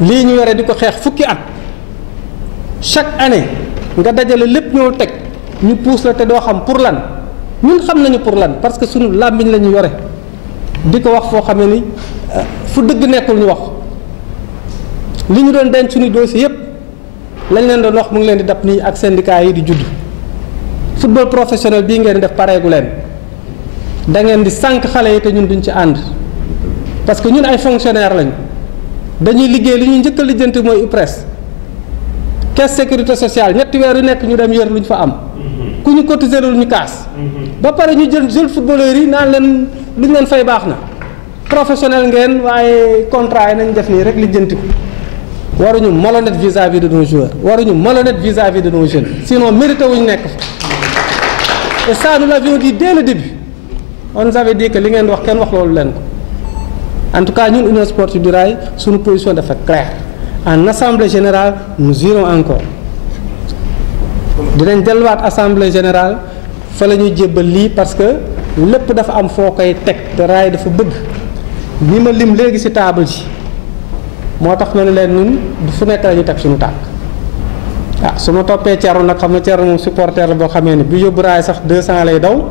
lii ñu yore di ko xeex fukki at chaque année nga dajale lépp ñoo teg ñu puus la te doo xam pour lan. ñun xam nañu pour lan parce que sunu làmmiñ la ñu yore di ko wax foo xamee ni fu dëgg nekkul ñu wax li ñu doon denc suñu dossier yépp lañ leen doon wax mu ngi leen di dab nii ak syndicat yi di judd. football professionnel bii ngeen di def pareegu leen da ngeen di sànq xale yi te ñun duñ ci ànd parce que ñun ay fonctionnaire lañu dañuy liggéey li ñuy njëkk a lijjanti mooy IPRES caisse sécurité sociale ñetti weer yu nekk ñu dem yër lu ñu fa am. ku ñu cotiser lu ñu kaas. ba pare ñu jël footballeurs yi naan leen lu ñu leen fay baax na professionnel ngeen waaye contrat yi nañ def nii rek lijjanti ko waruñu malhonnête vis-à-vis de nos joueurs waruñu malhonnête vis-à-vis de nos jeunes sinon mérité wuñu nekk fa et ça nous l'avions dit dès le début on nous avait dit que li ngeen wax kenn wax loolu leen ko en tout cas ñun Union Sportive du Rail suñu position dafa claire en assemblée générale nous irons encore. dinañ delluwaat assemblée générale fa la ñuy jébbal lii parce que lépp dafa am foo koy teg te raay dafa bëgg ni ma lim léegi ci table ji moo tax ma ne leen ñun du fu nekk la ñuy teg suñu tànk su ma toppee Thierno nag xam na Thierno moom supporter la boo xamee ne bi yóbbu raay sax 200 lay daw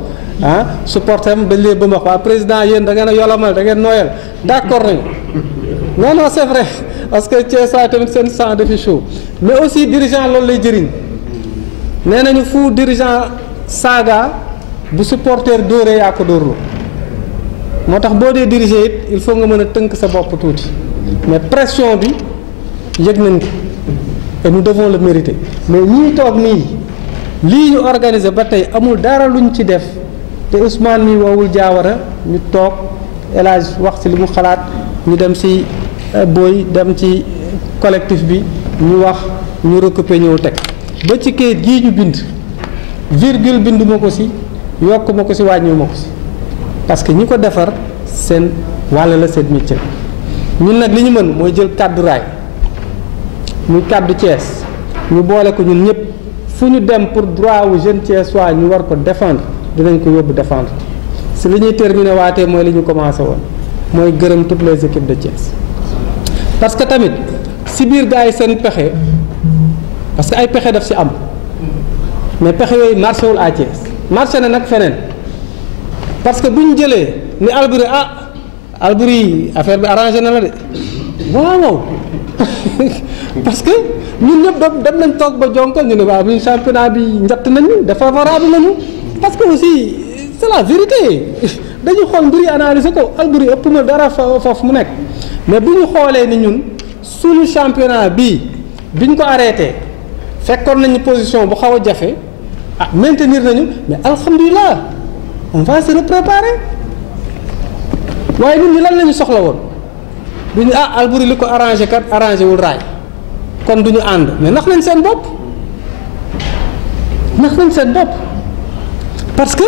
supporter am dañ lee ba wax waa président yéen da ngeen a yolomal da ngeen nooyal d'accord nañu non c'est vrai parce que Thiès tamit seen sang dafa chaud mais aussi dirigeant loolu lay jëriñ. nee nañu fu dirigeant saaga bu supporter dóoree yaa ko dóorlu moo tax boo dee diriger it il faut nga mën a tënk sa bopp tuuti mais pression bi yëg nañ ko et nous devons le mériter mais ñii toog nii lii ñu organiser ba tey amul dara luñ ci def te Ousmane mi woowul Diawara ñu toog El Hadj wax ci li mu xalaat ñu dem ci booy dem ci collectif bi ñu wax ñu recouper ñëw teg. ba ci kayit gii ñu bind virgule bindu ma ko ci yokk ma ko ci wàññiwu ma ko ci parce que ñi ko defar seen wàll la seen métier ñun nag li ñu mën mooy jël kàddu raay muy kàddu Thiès ñu boole ko ñun ñëpp fu ñu dem pour droit wu jeune Thiessois ñu war ko défendre dinañ ko yóbbu défendre si li ñuy terminer waatee mooy li ñu commencé woon mooy gërëm toutes les équipes de Thiès parce que tamit si biir gars yi seen pexe. parce que ay pexe daf ci am mais pexe yooyu marché wul à Thiès marché na nag feneen parce que bu ñu jëlee ni Albury Albury affaire bi arrangé na la de waaw parce que ñun ñëpp dem nañ toog ba jonkal ñu ne waaw ñun championnat bi njatt nañu défavorable nañu parce que aussi c'est la vérité dañu xool mbir yi analyser ko Albury ëpp ma dara foofu mu nekk mais bu ñu xoolee ni ñun suñu championnat biñ ko arrêté. fekkoon nañu position bu xaw a jafe maintenir nañu mais alhamdulilah on va se repréparer waaye nit ñi lan la ñu soxla woon du ñu Albury li ko arrangé kat arrangé wul raay kon du ñu ànd mais nax nañ seen bopp parce que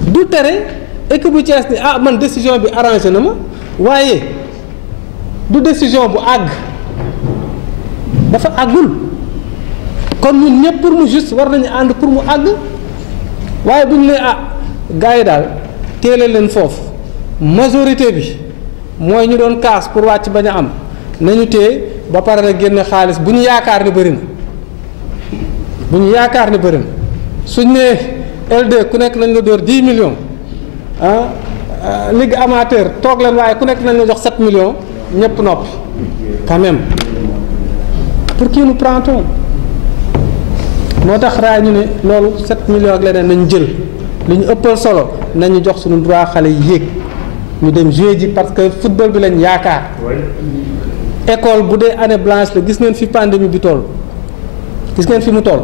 du tere équipe bu Thiès ni man décision bi arrangé na ma waaye du décision bu àgg dafa àggul. kon ñun ñëpp pour mu juste war nañu ànd pour mu àgg waaye bu ñu nee gars yi daal teele leen foofu majorité bi mooy ñu doon kaas pour wàcc bañ a am nañu téye ba pare na génne xaalis bu ñu yaakaar ni bëri na suñ nee LD ku nekk nañ la door 10 millions ligue amateur toog leen waaye ku nekk nañ la jox 7 millions ñëpp noppi quand même pour qui nous prend-on moo tax raay ñu ne loolu 7 millions ak leneen nañ jël li ñu ëppal solo nañu jox suñu droit xale yi yéeg ñu dem jouer ji parce que football bi lañ yaakaar école bu dee année blanche la gis ngeen fi pandémie bi toll gis ngeen fi mu toll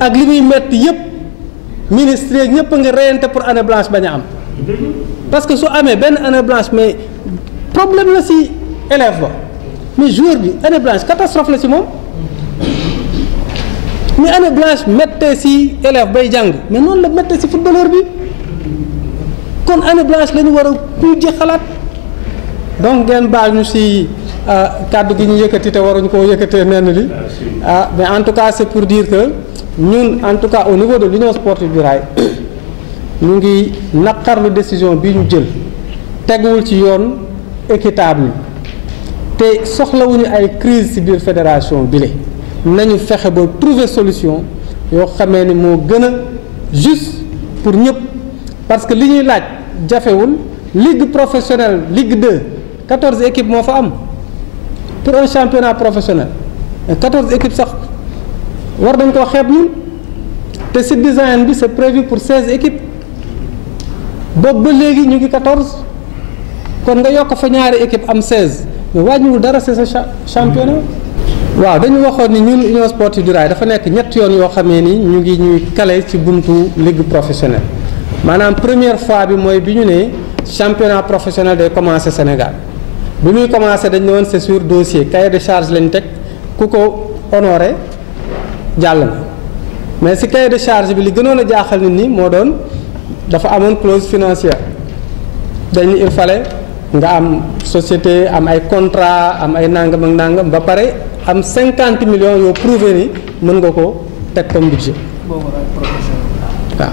ak li muy metti yëpp ministre yeeg ñëpp a nga reyante pour année blanche bañ a am parce que su amee benn année blanche mais problème la si élève ba mais joueur bi année blanche catastrophe la si moom mais année blanche méttee si élève bay jàng mais noonu la méttee si footballeur bi kon année blanche la ñu war a mujj xalaat donc ngeen baal ñu si kàddu gi ñu yëkkati te waruñu koo yëkkatee nenn li mais en tout cas c'est pour dire que ñun en tout cas au niveau de l'Union Sportive du Rail ñu ngi naqarlu décision bi ñu jël teguwul ci yoon équitable te soxlawuñu ay crise ci biir fédération bile nañu fexe ba trouver solution yoo xamee ni moo gën a juste pour ñëpp parce que li ñuy laaj jafewul ligue professionnelle ligue 2 14 équipes moo fa am pour un championnat professionnel 14 équipes sax war dañ koo xeeb ñun te ci design bi c'est prévu pour 16 équipes boobu ba léegi ñu ngi 14 kon nga yokk fa ñaari équipe am 16 mais wàññiwul dara c'est sa championnat. waaw dañu waxoon ni ñun Union Sportive du Rail dafa nekk ñett yoon yoo xamee ni ñu ngi ñuy kale ci buntu ligue professionnelle maanaam première fois bi mooy bi ñu ne championnat professionnel day commencer Sénégal bi muy commencer dañ ne woon c'est sur dossier cahier de charge lañ teg ku ko honoré jàll na mais ci cahier de charge bi li gënoon a jaaxal nit ñi moo doon dafa amoon clause financière dañ il fallait nga am société am ay contrat am ay nangam ak nangam ba pare am 50 millions yoo prouvé ni mën nga ko teg comme budget waaw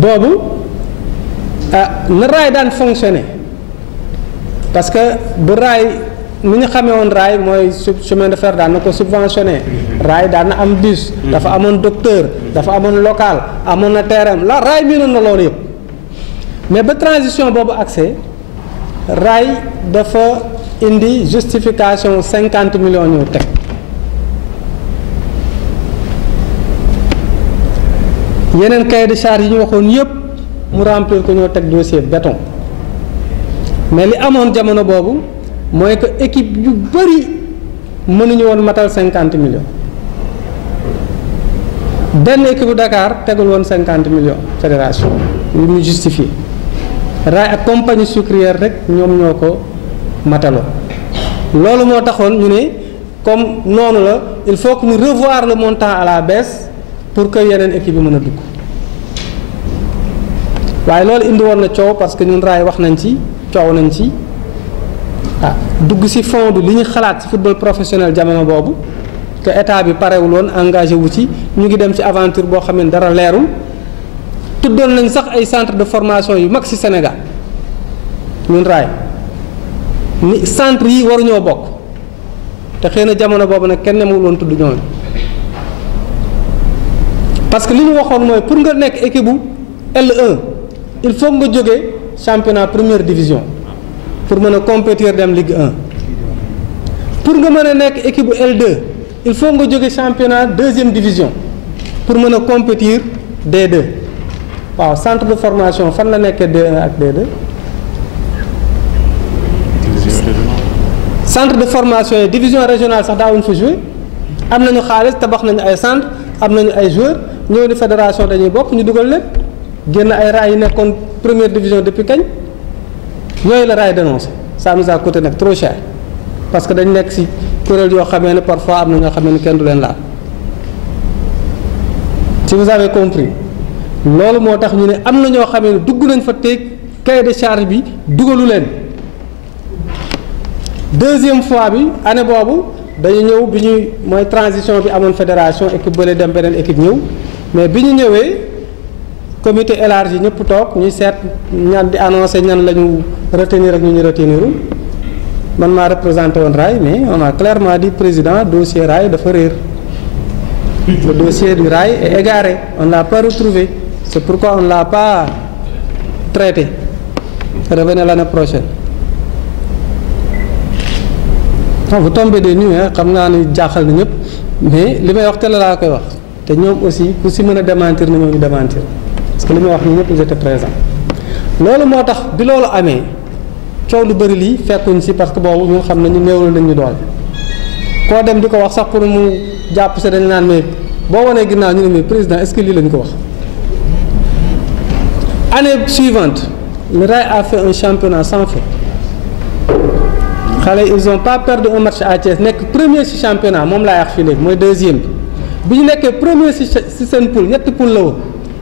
boobu na raay daan fonctionner parce que bu raay ni ñu xamee woon raay mooy chemin de fer daan na ko subventionné raay daan na am bus dafa amoon docteur dafa amoon local amoon na terrain la raay miinoon na loolu yëpp mais ba transition boobu accès raay dafa indi justification 50 millions ñëw teg yeneen cahier de charge yi ñu waxoon yëpp mu remplir ko ñoo teg dossier béton mais li amoon jamono boobu mooy que équipe yu bëri mënuñu woon matal 50 millions benn équipe bu Dakar tegul woon 50 millions fédération yu mu justifié raay ak compagnie sucrière rek ñoom ñoo ko mataloo loolu moo taxoon ñu ne comme noonu la il faut que ñu revoir le montant à la baisse pour que yeneen équipe yi mën a dugg waaye loolu indi woon na coow parce que ñun raay wax nañ ci coow nañ ci dugg ci fond bi li ñu xalaat ci football professionnel jamono boobu que état bi parewul woon engagé wu ci ñu ngi dem ci aventure boo xam ne dara leerul tuddoon nañ sax ay centre de formation yu mag ci Sénégal ñun raay ni centre yi waruñoo bokk te xëy na jamono boobu nag kenn nemul woon tudd ñooñu parce que li ñu waxoon mooy pour nga nekk équipe bu L1 il faut nga jóge championnat première division pour mën a compétir dem Ligue 1 pour nga mën a nekk équipe bu L2 il faut nga jóge championnat deuxième division pour mën a compétir D2 waaw centre de formation fan la nekkee D1 ak D2 centre de formation yi division régionale sax daawuñu fa jouer am nañu xaalis tabax nañu ay centre am nañu ay joueurs ñëw ni fédération dañuy bokk ñu dugal lépp génn ay raay yi nekkoon première division depuis kañ yooyu la raay dénoncé ça nous a coûté nag trop cher parce que dañ nekk ci kuréel yoo xamee ne parfois am na ñoo xamee ne kenn du leen laal si vous avez compris loolu moo tax ñu ne am na ñoo xamee ne dugg nañ fa teg cahier de charge bi dugalu leen deuxième fois bi année boobu dañu ñëw bi ñuy mooy transition bi amoon fédération équipe bële dem beneen équipe ñëw mais bi ñu ñëwee comité élargi ñëpp toog ñuy seet ñan di annoncé ñan la ñu retenir ak ñu retenirul man maa représenté woon raay mais on a clairement dit président dossier raay dafa réer le dossier du rail est égaré on ne l'a pas retrouvé c'est pourquoi on ne l'a pas traité revenez l'année prochaine. Vous tombez des nues xam naa ni jaaxal na ñëpp mais li may wax te la laa koy wax te ñoom aussi ku si mën a démentir na ñoo ngi démentir parce que li may wax ni ñëpp ils étaient présents loolu moo tax bi loolu amee coow lu bëri lii fekkuñ si parce que boobu ñun xam nañu néewal nañ ñu doole koo dem di ko wax sax pour mu jàpp si dañ naan mais boo wanee ginnaaw ñu ne mais président est-ce que lii lañ ko wax. Année suivante le Rail a fait un championnat sans faute. xale ils ont pas perdu un match à Thiès nekk premier ci championnat moom laay wax fii léegi mooy deuxième bi ñu nekkee premier ci seen poule ñetti poule la woon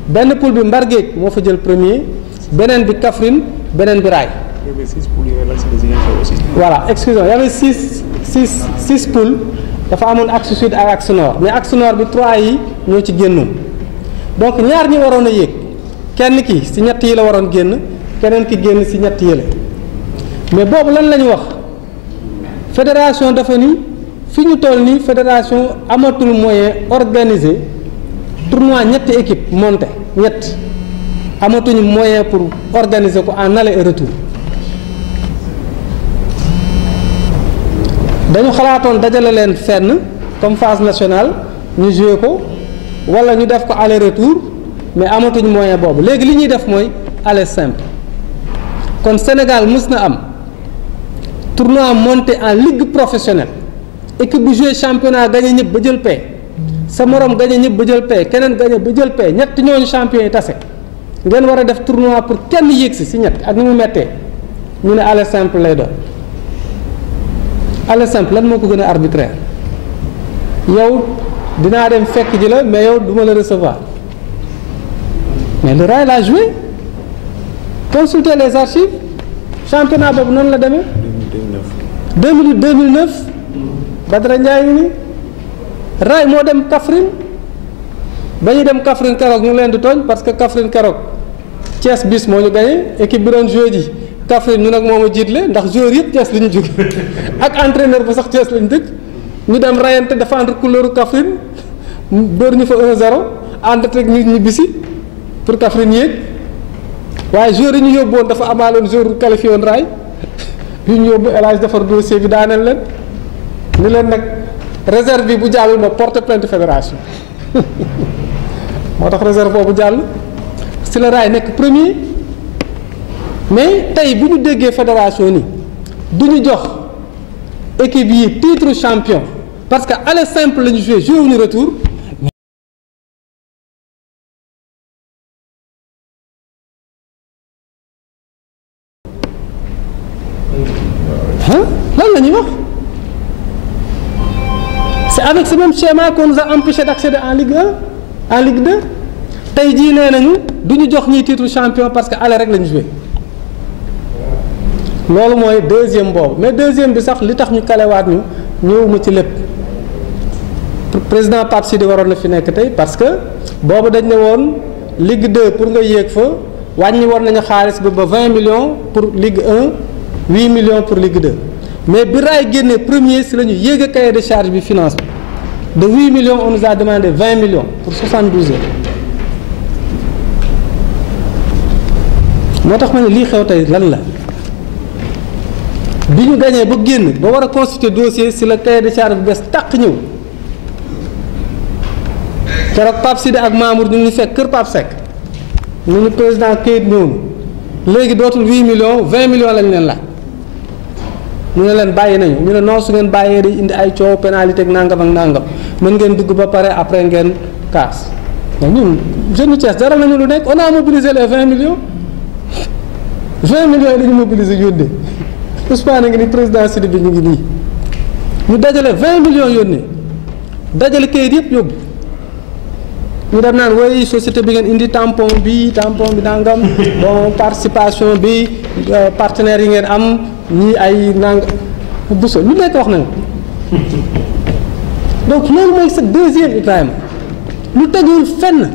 benn poule bi Mbargéej moo fa jël premier beneen bi Kaffrine beneen bi Rail. Voilà excusez-moi y avait six poules dafa amoon axe sud ak axe nord mais axe nord bi 3 yi ñoo ci génnoon donc ñaar ñi waroon a yéeg kenn ki ci ñett yi la waroon génn keneen ki génn ci ñett yële mais boobu lan la ñu wax. fédération dafa ni fi ñu toll nii fédération amatul moyen organiser tournoi ñetti équipe monté ñett amatuñu moyen pour organiser ko en aller et retour. dañu xalaatoon dajale leen fenn comme phase nationale ñu joué ko wala ñu def ko aller retour mais amatuñu moyen boobu léegi li ñuy def mooy aller simple kon Sénégal mës na am tournoi monté en ligue professionnelle équipe bu joué championnat gagné ñëpp ba jël paie sa morom gagné ñëpp ba jël paie keneen gagné ba jël paie ñett ñooñu champion yi tase ngeen war a def tournoi pour kenn yéegsi si ñett ak ni mu mettee ñu ne aller simple lay doon. aller simple lan moo ko gën a arbitraire yow dinaa dem fekk ji la mais yow duma la recevoir mais le Rail l'a joué consultez les archives championnat boobu noonu la demee 2009 Badara Ndiaye ni Rail moo dem Kaffrine ba ñuy dem Kaffrine keroog ñu leen di tooñ parce que Kaffrine keroog Thiès bis moo ñu gagné équipe bi doon joué ji Kaffrine ñu nag moom a jiitle ndax joueur yëpp Thiès la ñu jóge ak entraîneur ba sax Thiès lañu dëkk ñu dem rayante défendre couleur Kaffrine dóor ñu fa 1-0 ànd teg nit ñi bisi pour Kaffrine yéeg waaye joueur yi ñu yóbbu woon dafa amaaloon joueur qualifié woon Rail yu ñu yóbbu El Hadj defar dossier bi daaneel leen ni leen nag réserve bi bu jàllul ma porte plainte fédération moo tax réserve boobu jàll si la Rail nekk premier. mais tey bu ñu déggee fédération ni du ñu jox équipe yi titre champion parce que aller simple la ñu joué wu ñu retour lan la ñuy wax c'est avec ce même schéma qu'on nous a empêché d'accéder en Ligue 1 en Ligue 2 tey jii nee nañu du ñu jox ñiy titre champion parce que aller rek la ñu joué. loolu mooy deuxième boobu mais deuxième bi sax li tax ñu kalewaat ñu ñëwuma ci lépp président Pape Sidi waroon na fi nekk tey parce que boobu dañ ne woon Ligue 2 pour nga yéeg fa wàññi woon nañu xaalis bi ba 20 millions pour Ligue 1 8 millions pour Ligue 2 mais bi Rail génnee premier si la ñu yéeg a cahier de charge bi finance bi de 8 millions on nous a demandé 20 millions pour 72 heures moo tax ma ne lii xew tey lan la. bi ñu gañee ba génn ba war a constituer dossier si la cahier de charge bu bees tàq ñëw keroog Pape Sidi ak Mamour ñu ngi fekk kër Pape Seck ñu ngi président kayit ñëw léegi dootul 8 millions 20 millions lañ leen laaj ñu ne leen bàyyi nañu ñu ne non su ngeen bàyyee day indi ay coow pénalité ak nangam ak nangam mën ngeen dugg ba pare après ngeen kaas mais ñun jeune Thiès dara nañu lu nekk on a mobilisé les 20 millions 20 millions yi dañu mobiliser yónnee Ousmane ngi ni président Sidi bi ñu ngi nii ñu dajale 20 millions yónnee dajale kayit yëpp yóbbu ñu dem naan woy société bi ngeen indi tampon bi nangam bon participation bi partenaires yi ngeen am ñii ay nangam bu so lu nekk wax nañu donc loolu mooy sa deuxième Ibrahima lu teguwul fenn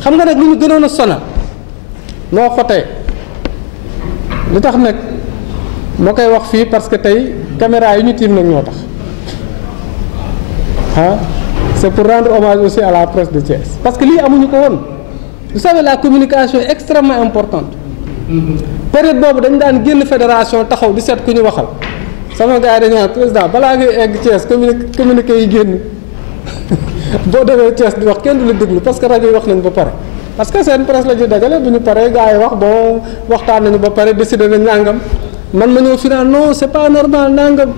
xam nga nag lu ñu gënoon a sonal noo xotee li tax nag moo koy wax fii parce que tey caméra yi ñu tiim nag ñoo tax c'est pour rendre hommage aussi à la presse de Thiès parce que lii amuñu ko woon vous savez la communication est extrêmement importante période boobu dañ daan génn fédération taxaw di seet ku ñu waxal sama gars yi dañu naan président balaa ngay egg Thiès communiqué yi génn boo demee Thiès di wax kenn du la déglu parce que rajo yi wax nañ ba pare parce que seen presse la ñu dajale bu ñu paree gars yi wax bon waxtaan nañu ba pare décidé nañ nangam man ma ñëw final non c'est pas normal nangam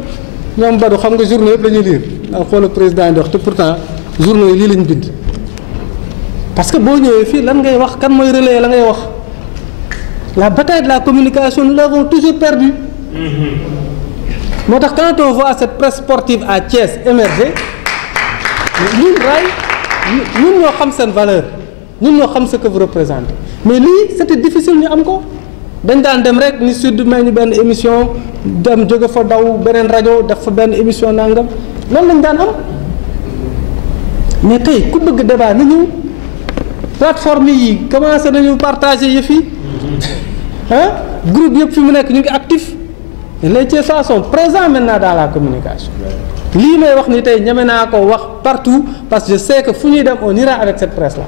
ñoom Badou xam nga journaux yëpp dañuy lire ndax xoolal président di wax te pourtant journaux yi lii lañ bind parce que boo ñëwee fii lan ngay wax kan mooy relayer la ngay wax la bataille de la communication nous l'avons toujours perdue. moo tax quand on voit cette presse sportive à Thiès émerger ñun Rail ñun ñoo xam seen valeur ñun ñoo xam ce que vous représentez mais lii c'était difficile ñu am ko dañ daan dem rek ni sud may ñu benn émission dem jóge fa daw beneen rajo def fa benn émission nangam loolu lañ daan am mais tey ku bëgg débat na ñëw plateforme yi commencé nañu partager yëf yi groupe yëpp fi mu nekk ñu ngi actif Et les Thiessois sont présents maintenant dans la communication. Lii may wax ni tey ñeme naa ko wax partout parce que je sais que fu ñuy dem on ira avec cette presse là.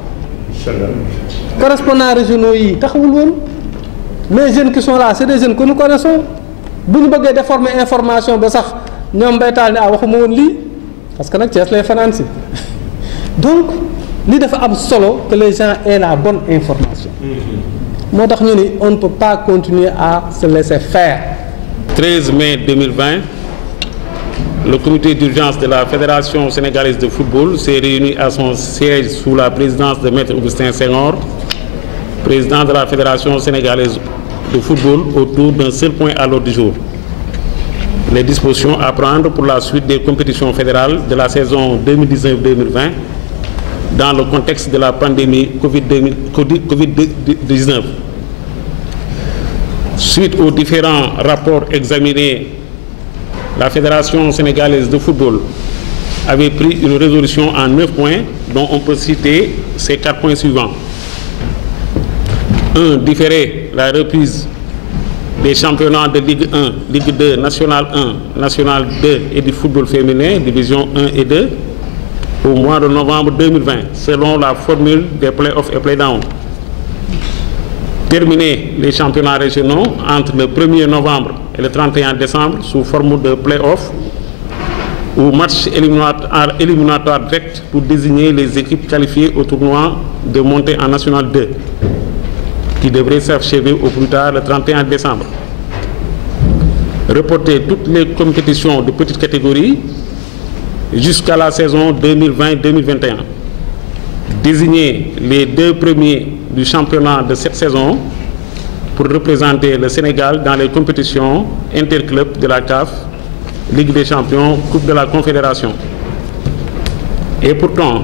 Correspondants régionaux yi taxawul woon les jeunes qui sont là c'est des jeunes que nous connaissons bu ñu bëggee déformer information ba sax ñoom baytaal ne waxuma woon lii parce que nag Thiès lay fanaan si donc li dafa am solo que les gens aient la bonne information. moo tax ñu ni on ne peut pas continuer à se laisser faire. 13 mai 2020, le comité d'urgence de la Fédération sénégalaise de football s'est réuni à son siège sous la présidence de Maître Augustin Senghor, président de la Fédération sénégalaise de football, autour d'un seul point à l'ordre du jour: les dispositions à prendre pour la suite des compétitions fédérales de la saison 2019-2020 dans le contexte de la pandémie Covid-19. Suite aux différents rapports examinés, la Fédération sénégalaise de football avait pris une résolution en 9 points, dont on peut citer ces 4 points suivants. 1. Différer la reprise des championnats de Ligue 1, Ligue 2, National 1, National 2 et du football féminin, Division 1 et 2, au mois de novembre 2020, selon la formule des play-off et play-down. Terminer les championnats régionaux entre le 1er novembre et le 31 décembre sous forme de play-off ou match éliminatoire direct pour désigner les équipes qualifiées au tournoi de montée en National 2, qui devrait s'achever au plus tard le 31 décembre. Reporter toutes les compétitions de petite catégorie jusqu'à la saison 2020-2021. Désigner les 2 premiers du championnat de cette saison pour représenter le Sénégal dans les compétitions interclubs de la CAF, Ligue des Champions, Coupe de la Confédération. Et pourtant,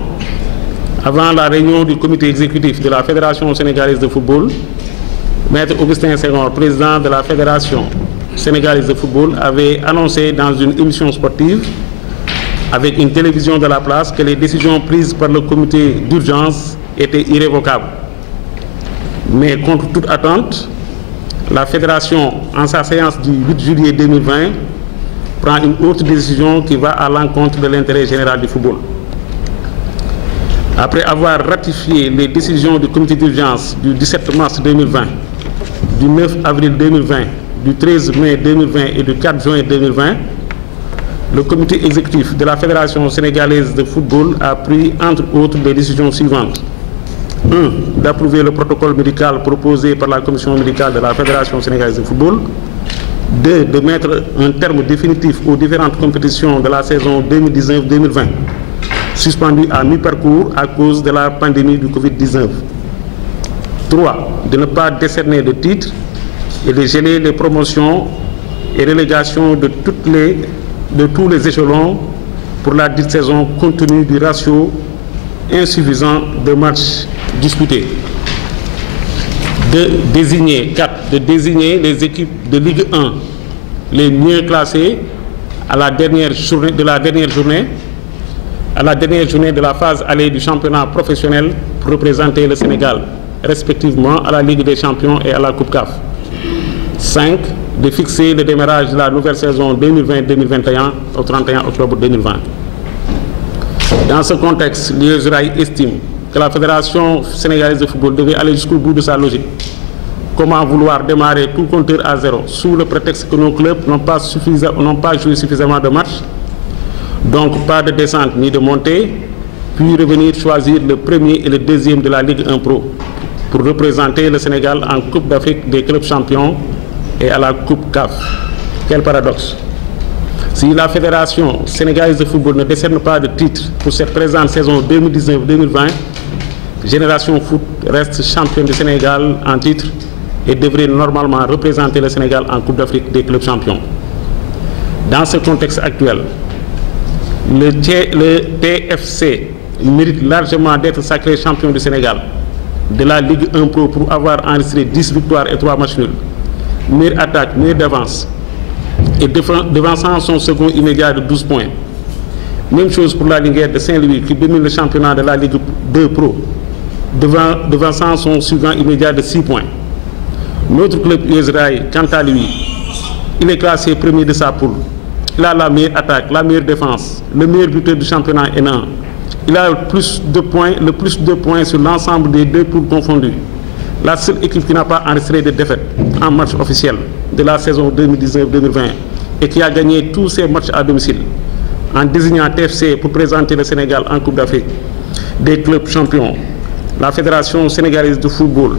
avant la réunion du comité exécutif de la Fédération sénégalaise de football, Maître Augustin Senghor, président de la Fédération sénégalaise de football, avait annoncé dans une émission sportive avec une télévision de la place que les décisions prises par le comité d'urgence étaient irrévocables. Mais contre toute attente, la Fédération, en sa séance du 8 juillet 2020, prend une autre décision qui va à l'encontre de l'intérêt général du football. Après avoir ratifié les décisions du comité d'urgence du 17 mars 2020, du 9 avril 2020, du 13 mai 2020 et du 4 juin 2020, le comité exécutif de la Fédération sénégalaise de football a pris, entre autres, les décisions suivantes. 1. D'approuver le protocole médical proposé par la commission médicale de la Fédération sénégalaise de football. 2. De mettre un terme définitif aux différentes compétitions de la saison 2019-2020, suspendues à mi-parcours à cause de la pandémie du Covid-19. 3. De ne pas décerner de titres et de geler les promotions et relégations de tous les échelons pour la dite saison compte tenu du ratio insuffisant de matchs disputés. 4. De désigner les équipes de Ligue 1 les mieux classées à la dernière journée de la phase allée du championnat professionnel pour représenter le Sénégal, respectivement à la Ligue des Champions et à la Coupe CAF. 5. De fixer le démarrage de la nouvelle saison 2020-2021 au 31 octobre 2020. Dans ce contexte, l'USRAI estime que la Fédération sénégalaise de football devait aller jusqu'au bout de sa logique. Comment vouloir démarrer tout compteur à zéro sous le prétexte que nos clubs n'ont pas joué suffisamment de matchs, donc pas de descente ni de montée, puis revenir choisir le premier et le deuxième de la Ligue 1 Pro pour représenter le Sénégal en Coupe d'Afrique des clubs champions et à la Coupe CAF. Quel paradoxe! Si la Fédération sénégalaise de football ne décerne pas de titre pour cette présente saison 2019-2020, Génération Foot reste champion du Sénégal en titre et devrait normalement représenter le Sénégal en Coupe d'Afrique des clubs champions. Dans ce contexte actuel, le TFC mérite largement d'être sacré champion du Sénégal, de la Ligue 1 Pro pour avoir enregistré 10 victoires et 3 matchs nuls. Meilleure attaque, meilleure d'avance, et devançant son second immédiat de 12 points. Même chose pour la Linguère de Saint-Louis qui domine le championnat de la Ligue 2 Pro, devançant son suivant immédiat de 6 points. Notre club USRAI, quant à lui, Il est classé premier de sa poule. Il a la meilleure attaque, la meilleure défense, le meilleur buteur du championnat N1. Il a le plus de points sur l'ensemble des 2 poules confondues. La seule équipe qui n'a pas enregistré de défaite en match officiel de la saison 2019-2020 et qui a gagné tous ses matchs à domicile en désignant TFC pour présenter le Sénégal en Coupe d'Afrique des clubs champions. La Fédération sénégalaise de football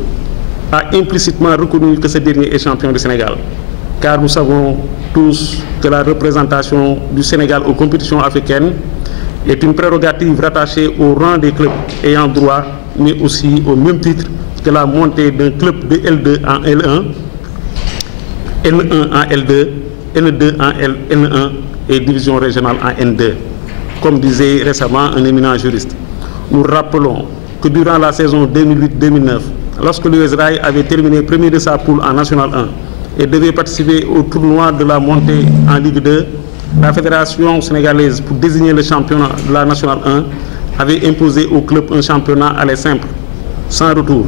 a implicitement reconnu que ce dernier est champion du Sénégal. Car nous savons tous que la représentation du Sénégal aux compétitions africaines est une prérogative rattachée au rang des clubs ayant droit, mais aussi au même titre que la montée d'un club de L2 en L1, N1 en L2, N2 en N1 et division régionale en N2. Comme disait récemment un éminent juriste. Nous rappelons que durant la saison 2008-2009, lorsque l'US Rail avait terminé premier de sa poule en National 1 et devait participer au tournoi de la montée en Ligue 2, la Fédération sénégalaise, pour désigner le championnat de la National 1, avait imposé au club un championnat aller simple, sans retour.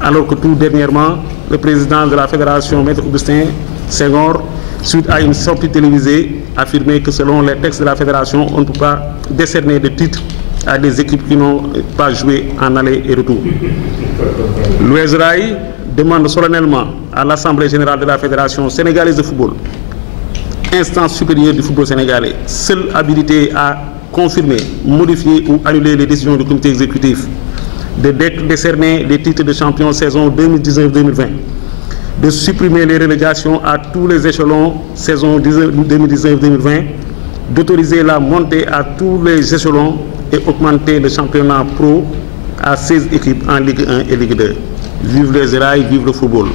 Alors que tout dernièrement, le président de la Fédération, Maître Augustin Senghor, suite à une sortie télévisée, affirmait que selon les textes de la Fédération, on ne peut pas décerner de titre à des équipes qui n'ont pas joué en aller et retour. L'US Rail demande solennellement à l'Assemblée générale de la Fédération sénégalaise de football, instance supérieure du football sénégalais, seule habilitée à confirmer, modifier ou annuler les décisions du comité exécutif, de décerner les titres de champion saison 2019-2020, de supprimer les relégations à tous les échelons saison 2019-2020, d'autoriser la montée à tous les échelons et augmenter le championnat pro à 16 équipes en Ligue 1 et Ligue 2. Vive les Rails, vive le football.